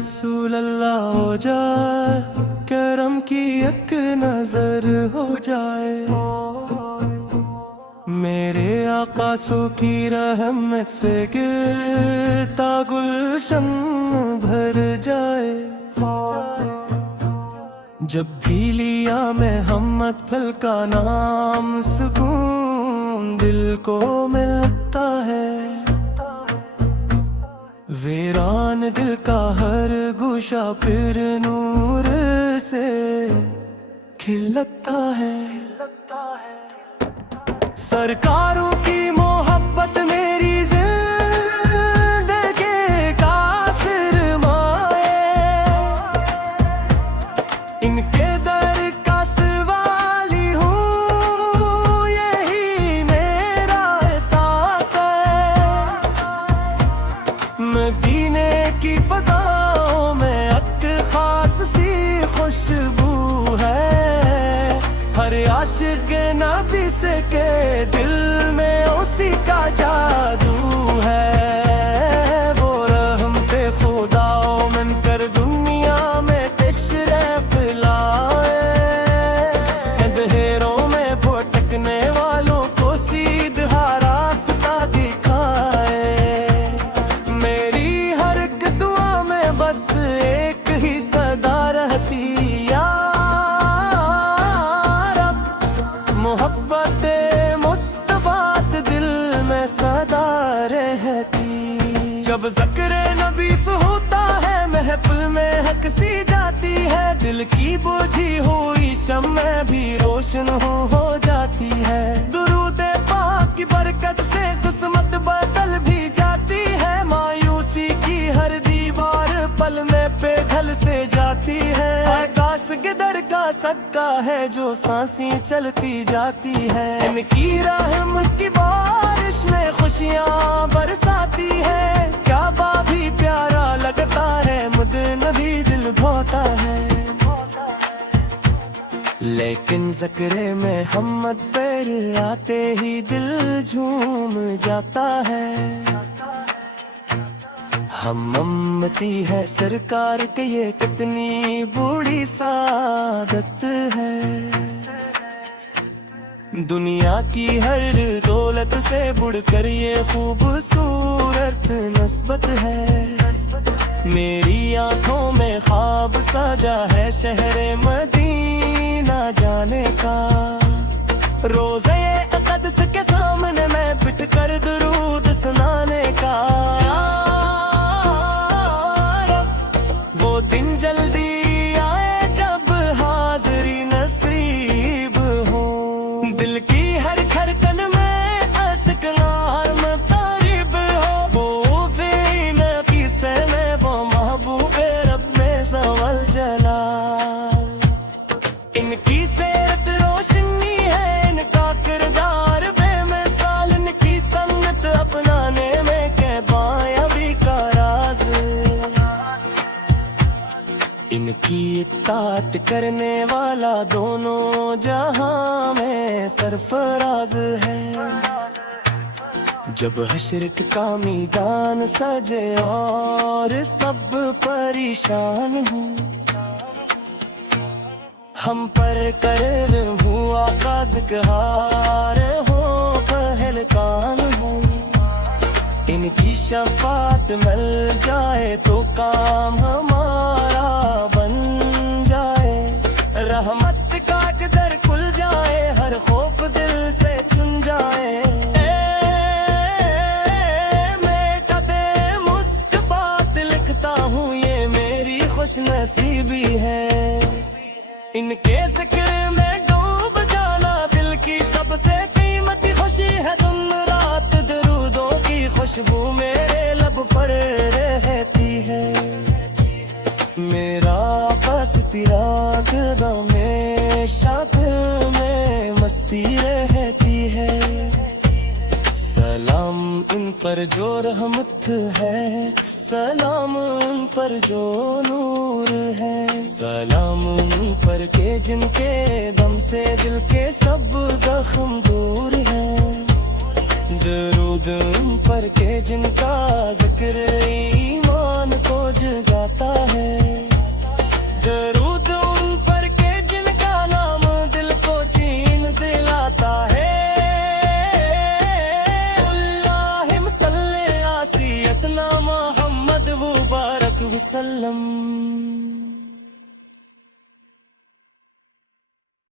रसूल अल्लाह हो जाए, करम की एक नजर हो जाए। मेरे आका सो की रहमत से गिरता गुलशन भर जाए। जब भी लिया मैं हमत फल का नाम, सुकून दिल को मिलता है। वीरान दिल का हर गुशा फिर नूर से खिलता है। सरकारों की मोहब्बत मेरी जिंदगी का सरमाए, इनके दर का सवाली हूँ, यही मेरा एहसास है। मदीने की फजाओं में एक खास सी खुशबू है। हर आशिक नबी से के दिल में उसी का जादू है। वो रहमते खुदाओ मन कर दुनिया में तशरीफ लाए। अंधेरों में भटकने वालों को सीधा रास्ता दिखाए। मेरी हर एक दुआ में बस एक ही सदा रहती, या रब मोहब्बत मुस्तफात दिल में सदा रहती। जब ज़िक्र नबी होता है महफिल में हक सी जाती है। दिल की बुझी हुई शम्म भी रोशन हो जाती है। दुरूद पाक की बरकत से किस्मत बदल भी जाती है। मायूसी की हर दीवार पल में पे ढल से जाती है। आकाश के दर का सदका है जो सांसें चलती जाती है। इनकी रहमत की बारिश में खुशियाँ बरसाती है। क्या भी प्यारा लगता है, मुद नबी दिल भाता है। लेकिन ज़िक्र में हमद पर आते ही दिल झूम जाता है। हम उम्मती है सरकार के, ये कितनी बूढ़ी सादत है। दुनिया की हर दौलत से बढ़कर ये खूबसूरत नस्बत है। मेरी आंखों में ख्वाब सजा है शहरे मदीना जाने का। रोज़े अक़दस के सामने मैं बिठ कर दुरूद सुनाने का। वो दिन जल्दी आए जब हाज़री नसीब हो। दिल की हर धड़कन में अस्कलार में तारीब हो। वो फ़ीन की से में वो महबूबे रब में ज़वल जलाल। इनकी सेरत रोशनी है, इनका किरदार बेमिसाल। इनकी सन्नत अपनाने में के बाया भी का राज। इनकी इत्तात करने वाला दोनों जहां में सरफराज है। जब हश्र का मैदान सजे और सब परेशान हो, हम पर कर हुआ काज़िकहार हो पहलकान हो। इनकी शफात मिल जाए तो काम हमारा बन जाए। रहमत का दर खुल जाए, हर खौफ दिल से चुन जाए। मैं कदे मुस्कुरात लिखता हूँ, ये मेरी खुश नसीबी है। इनके ज़िक्र में डूब जाना दिल की सबसे कीमती खुशी है। दिन रात दरूदों की खुशबू मेरे लब पर रहती है। मेरा बस तिराग में शब में मस्ती रहती है। सलाम इन पर जो रहमत है, सलाम उन पर जो नूर है। सलाम उन पर के जिनके दम से दिल के सब जख्म दूर है। दरूद उन पर के जिनका जिक्र ईमान को गाता है। दरूद उन पर के जिनका नाम दिल को चैन दिलाता है। अल्लाहुम्मा सल्ली अला सय्यदना मुहम्मद मुबारक वसल्लम।